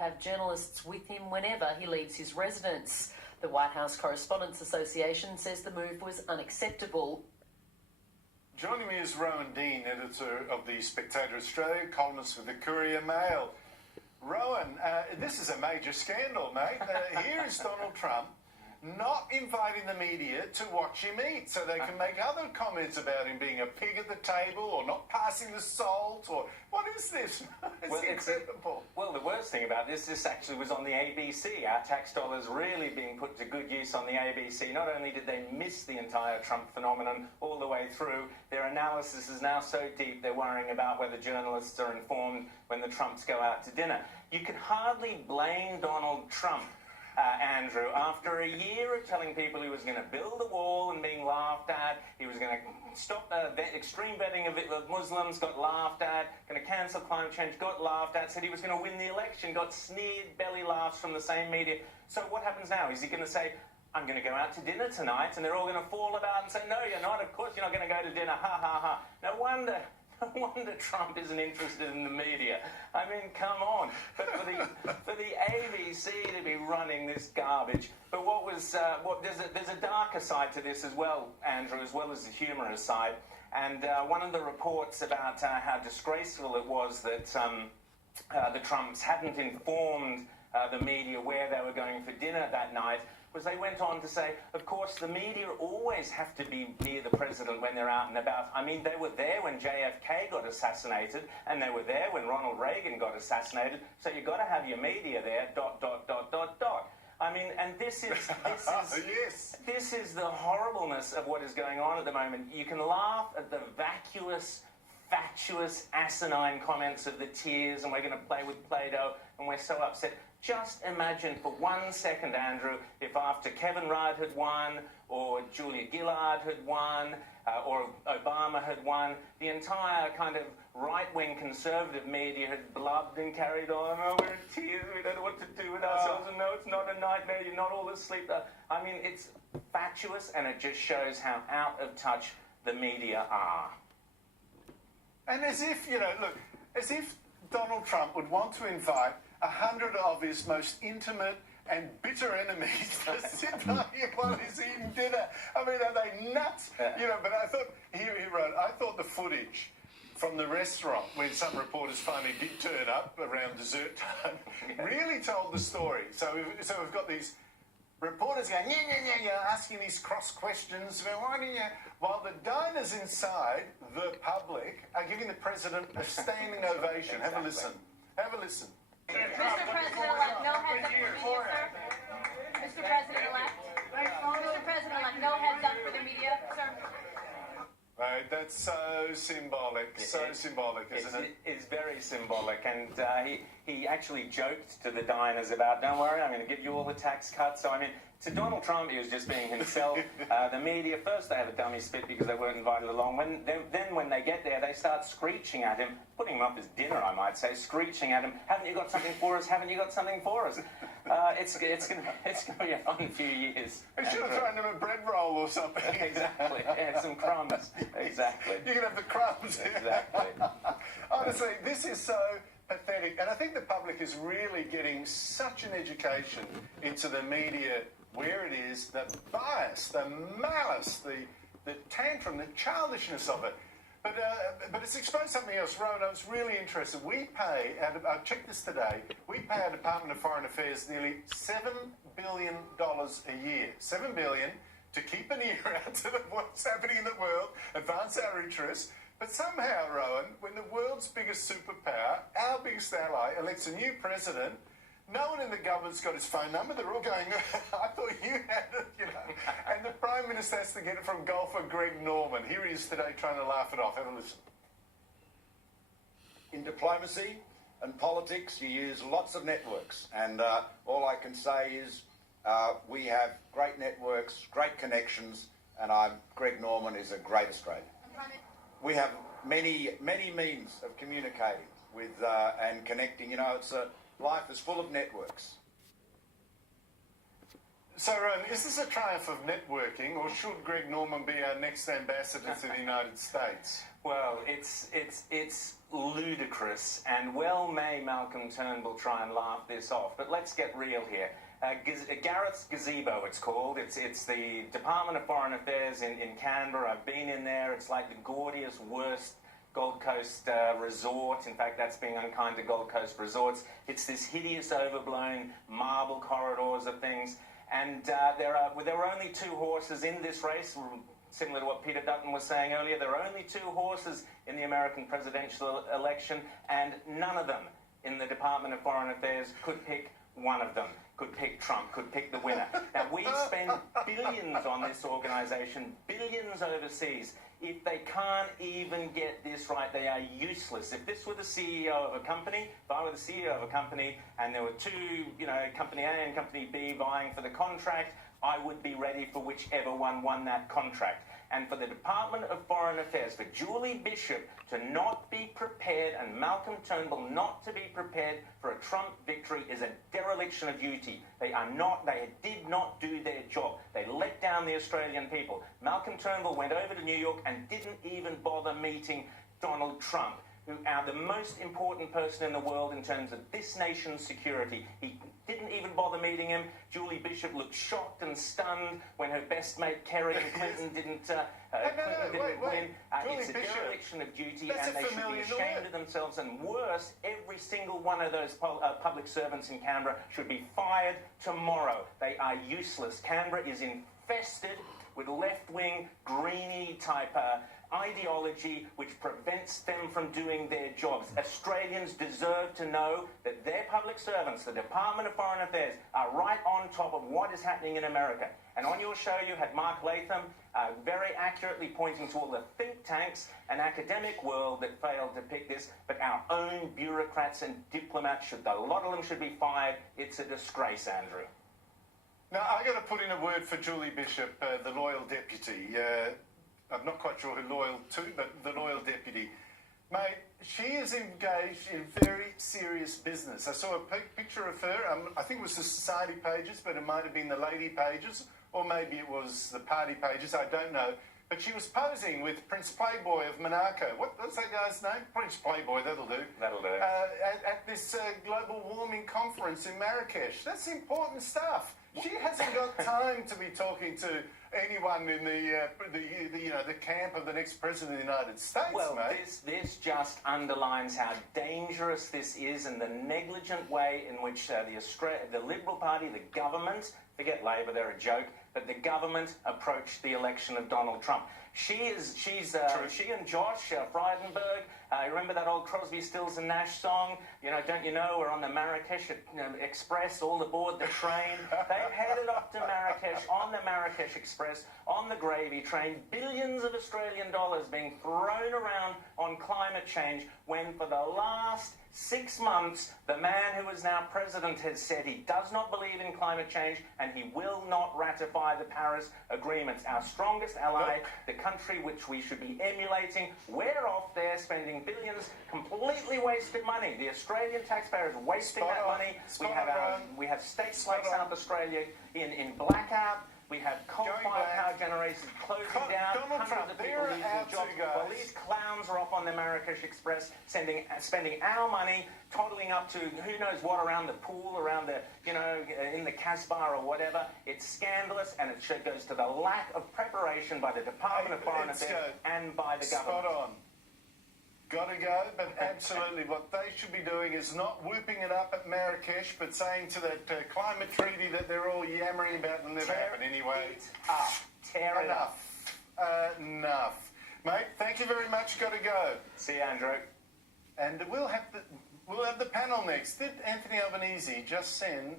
have journalists with him whenever he leaves his residence. The White House Correspondents Association says the move was unacceptable. Joining me is Rowan, editor of The Spectator Australia, columnist for the Courier Mail. Rowan, this is a major scandal, mate. Here is Donald Trump not inviting the media to watch him eat so they can make other comments about him being a pig at the table or not passing the salt or... What is this? It's incredible. Well, the worst thing about this actually was on the ABC. Our tax dollars really being put to good use on the ABC. Not only did they miss the entire Trump phenomenon all the way through, their analysis is now so deep they're worrying about whether journalists are informed when the Trumps go out to dinner. You can hardly blame Donald Trump, Andrew, after a year of telling people he was going to build a wall and being laughed at, he was going to stop extreme vetting of Muslims, got laughed at, going to cancel climate change, got laughed at, said he was going to win the election, got sneered belly laughs from the same media. So what happens now? Is he going to say, I'm going to go out to dinner tonight, and they're all going to fall about and say, no, you're not, of course you're not going to go to dinner, ha, ha, ha. No wonder Trump isn't interested in the media. I mean, come on. But for the ABC to be running this garbage. But there's a darker side to this as well, Andrew, as well as the humorous side. And one of the reports about how disgraceful it was that the Trumps hadn't informed the media where they were going for dinner that night was they went on to say, of course, the media always have to be near the president when they're out and about. I mean, they were there when JFK got assassinated, and they were there when Ronald Reagan got assassinated, so you've got to have your media there, ... I mean, and this is yes. This is the horribleness of what is going on at the moment. You can laugh at the vacuous, fatuous, asinine comments of the tears, and we're going to play with Play-Doh, and we're so upset. Just imagine for 1 second, Andrew, if after Kevin Rudd had won, or Julia Gillard had won, or Obama had won, the entire kind of right-wing conservative media had blubbed and carried on. Oh, we're in tears, we don't know what to do with ourselves, and no, it's not a nightmare, you're not all asleep. I mean, it's fatuous, and it just shows how out of touch the media are. And as if, as if Donald Trump would want to invite 100 of his most intimate and bitter enemies to sit down here while he's eating dinner. I mean, are they nuts? But I thought, he wrote, I thought the footage from the restaurant, when some reporters finally did turn up around dessert time, really told the story. So we've got these reporters going, asking these cross questions. Why didn't you? While the diners inside, the public, are giving the president a standing ovation. Have a listen. Have a listen. Mr. President-elect, no heads up for the media, sir. Mr. President-elect. Mr. President-elect, no heads up for the media, sir. Right, that's so symbolic, isn't it? It's very symbolic, and he actually joked to the diners about, don't worry, I'm going to give you all the tax cuts. So, I mean, to Donald Trump, he was just being himself. The media, first they have a dummy spit because they weren't invited along. Then when they get there, they start screeching at him, putting him up his dinner, I might say, screeching at him, haven't you got something for us? Haven't you got something for us? It's going to be a fun few years. I should have thrown him a bread roll or something. Exactly, yeah, some crumbs. Exactly. You can have the crumbs. Exactly. Honestly, this is so pathetic. And I think the public is really getting such an education into the media, where it is, the bias, the malice, the tantrum, the childishness of it. But it's exposed something else. Rowan, I was really interested. We pay, I checked this today, we pay our Department of Foreign Affairs nearly $7 billion a year. $7 billion to keep an ear out to what's happening in the world, advance our interests. But somehow, Rowan, when the world's biggest superpower, our biggest ally, elects a new president, no one in the government's got his phone number. They're all going, I thought you had it, And the Prime Minister has to get it from golfer Greg Norman. Here he is today trying to laugh it off. Have a listen. In diplomacy and politics, you use lots of networks. And all I can say is we have great networks, great connections, and Greg Norman is a great Australian. We have many means of communicating with and connecting. Life is full of networks. So, Rowan, is this a triumph of networking, or should Greg Norman be our next ambassador to the United States? Well, it's ludicrous, and well may Malcolm Turnbull try and laugh this off. But let's get real here. Gareth's Gazebo, it's called. It's the Department of Foreign Affairs in Canberra. I've been in there. It's like the gaudiest, worst Gold Coast resort. In fact, that's being unkind to Gold Coast resorts. It's this hideous, overblown marble corridors of things. And there were only 2 horses in this race, similar to what Peter Dutton was saying earlier. There are only 2 horses in the American presidential election, and none of them in the Department of Foreign Affairs could pick one of them, could pick Trump, could pick the winner. Now, we spend billions on this organisation, billions overseas. If they can't even get this right, they are useless. If this were the CEO of a company, if I were the CEO of a company and there were 2, Company A and Company B vying for the contract, I would be ready for whichever one won that contract. And for the Department of Foreign Affairs, for Julie Bishop to not be prepared and Malcolm Turnbull not to be prepared for a Trump victory is a dereliction of duty. They did not do their job. They let down the Australian people. Malcolm Turnbull went over to New York and didn't even bother meeting Donald Trump, who are the most important person in the world in terms of this nation's security. He didn't even bother meeting him. Julie Bishop looked shocked and stunned when her best mate Kerry and Clinton didn't win. It's a dereliction of duty, and they should be ashamed of themselves. And worse, every single one of those public servants in Canberra should be fired tomorrow. They are useless. Canberra is infested with left-wing, greeny type ideology which prevents them from doing their jobs. Australians deserve to know that their public servants, the Department of Foreign Affairs, are right on top of what is happening in America. And on your show you had Mark Latham very accurately pointing to all the think tanks and academic world that failed to pick this, but our own bureaucrats and diplomats, a lot of them should be fired. It's a disgrace, Andrew. Now, I've got to put in a word for Julie Bishop, the loyal deputy. I'm not quite sure who loyal to, but the loyal deputy. Mate, she is engaged in very serious business. I saw a picture of her, I think it was the Society pages, but it might have been the Lady pages, or maybe it was the Party pages, I don't know. But she was posing with Prince Playboy of Monaco. What's that guy's name? Prince Playboy, that'll do. That'll do. At this global warming conference in Marrakesh. That's important stuff. She hasn't got time to be talking to anyone in the camp of the next president of the United States, well, mate. This just underlines how dangerous this is and the negligent way in which the Liberal Party, the government, forget Labor, they're a joke, but the government approached the election of Donald Trump. She and Josh Frydenberg, remember that old Crosby, Stills and Nash song? Don't you know, we're on the Marrakesh Express, all aboard the train. They've headed up to Marrakesh on the Marrakesh Express, on the gravy train, billions of Australian dollars being thrown around on climate change, when for the last 6 months, the man who is now president has said he does not believe in climate change and he will not ratify the Paris agreements. Our strongest ally, the country which we should be emulating, we're off there spending billions, completely wasted money. The Australian taxpayer is wasting that money. We have states like South Australia in blackout. We have coal-fired power generators closing down, hundreds of people losing jobs. Well, these clowns are off on the Marrakesh Express, spending our money, totaling up to who knows what around the pool, around the, in the Casbah or whatever. It's scandalous, and it goes to the lack of preparation by the Department of Foreign Affairs and by the government. Spot on. Got to go, but absolutely what they should be doing is not whooping it up at Marrakesh, but saying to that climate treaty that they're all yammering about and never happen anyway. Tear it up. Enough. Mate, thank you very much. Got to go. See you, Andrew. And we'll have the panel next. Did Anthony Albanese just send